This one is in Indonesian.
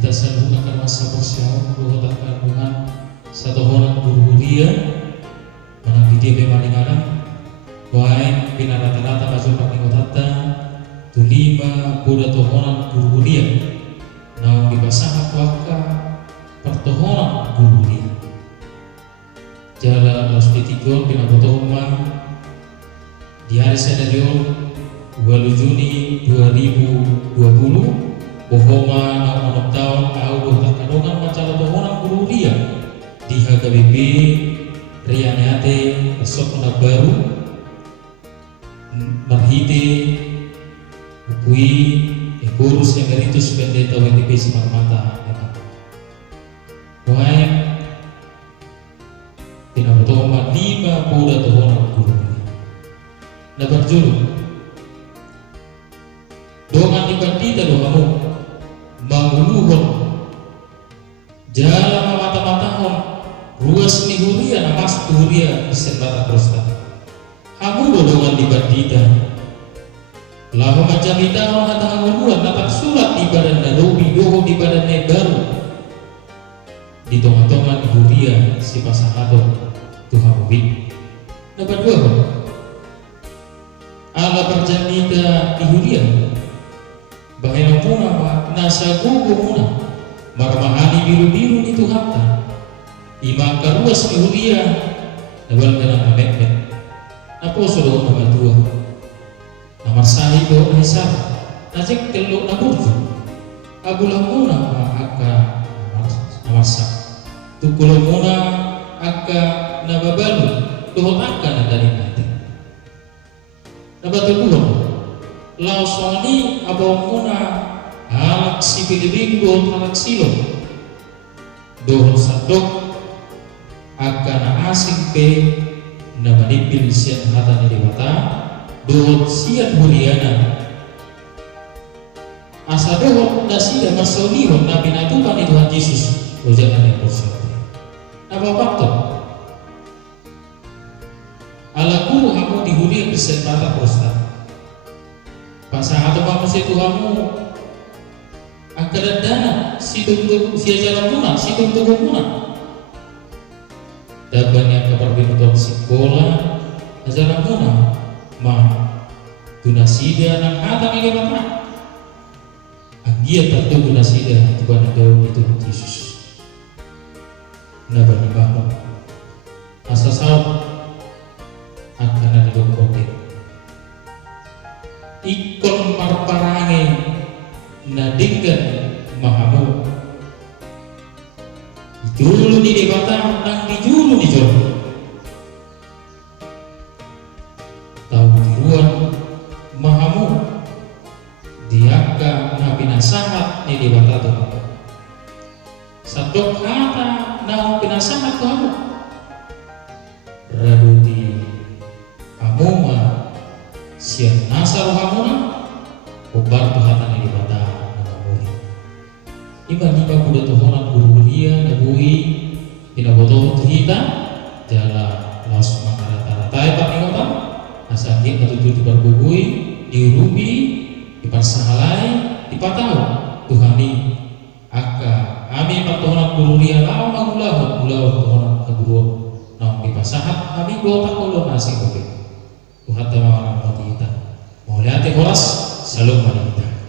Kita selalu akan masa bersyarat bahwa Tuhan satu orang guru-guria menang dia bemalingaran wae bina rata-rata masuk paling utata tulima buda tohonan guru-guria naung dibasah waka pertohonan guru-guria jala harus ditigol bina botohoma di hari Sedadio 2 Juni 2020 bohoma naung tahun au takadongan macalah tohonan guru-guria di HKBP Rianiate esok baru marhite ukui ekurus emeritus pendeta WTP Simarmata wae tina botoma 5 buda tohonan guru-guria na berjulu dongan dibandita lo kamu manguluhon jalan mata-matahon ruas miguria namas turia sembata prostat hamu dodongan dibandita lahu macam itahon hatang nguluan natak surat di badan dadobi doho di badan baru di tongan-tongan guria si pasahato Tuhan Bobik dapat dua ala perjanita ihuria bahaya muna nasa gugu muna marmahani biru-biru itu hatta ima karuas ihuria nabal ganang amet-met apo sudah nomor 2 nomor sahih do hisab najek telu naburju abulah muna aka nomor sak tukulo muna aka nababalu dohot aka na dari mati nabatuluh lausoni abaw muna halak si pilibing dohot halak silo dohot sadok aka na asing pe na manipil siya hata ni Dewata dohot siya huriana asa dohot na siya masaulihon na pinatupan ni Tuhan Yesus o jangan yang bersyukur napapakto ala guru hamu dihuri bersempata prostat pasahato kamu si Tuhanmu akadat dana si tunggu siya jalan muna si tunggu muna daban yang keperbinutan sekolah ajaran muna ma tunasida nang hatang ige mata agia tentu tunasida Tuhan daun itu Yesus nabani bahwa asa saut akan ada dokote ikon marparange nadingkan mahamu dijulu di debata nang dijulu di jolo tahu diruan mahamu diaka pinasahat ni debata to sadok kata nang pinasahat kamu raduti amuma sian nasar hamuna obar tuhatan ni debata iba kuda tohonan guru-guria nabui pinaboto kita jala langsung rata-rata pakingota asakit natutup dibarbugui diurubi diparsahalai dipatau Tuhani aka ami patohonan guru-guria lao magulahon tohonan kaguru naung dipasahat kami gotak ulo nasi kopi Tuhan tamawan kita mau lihat horas shalom kita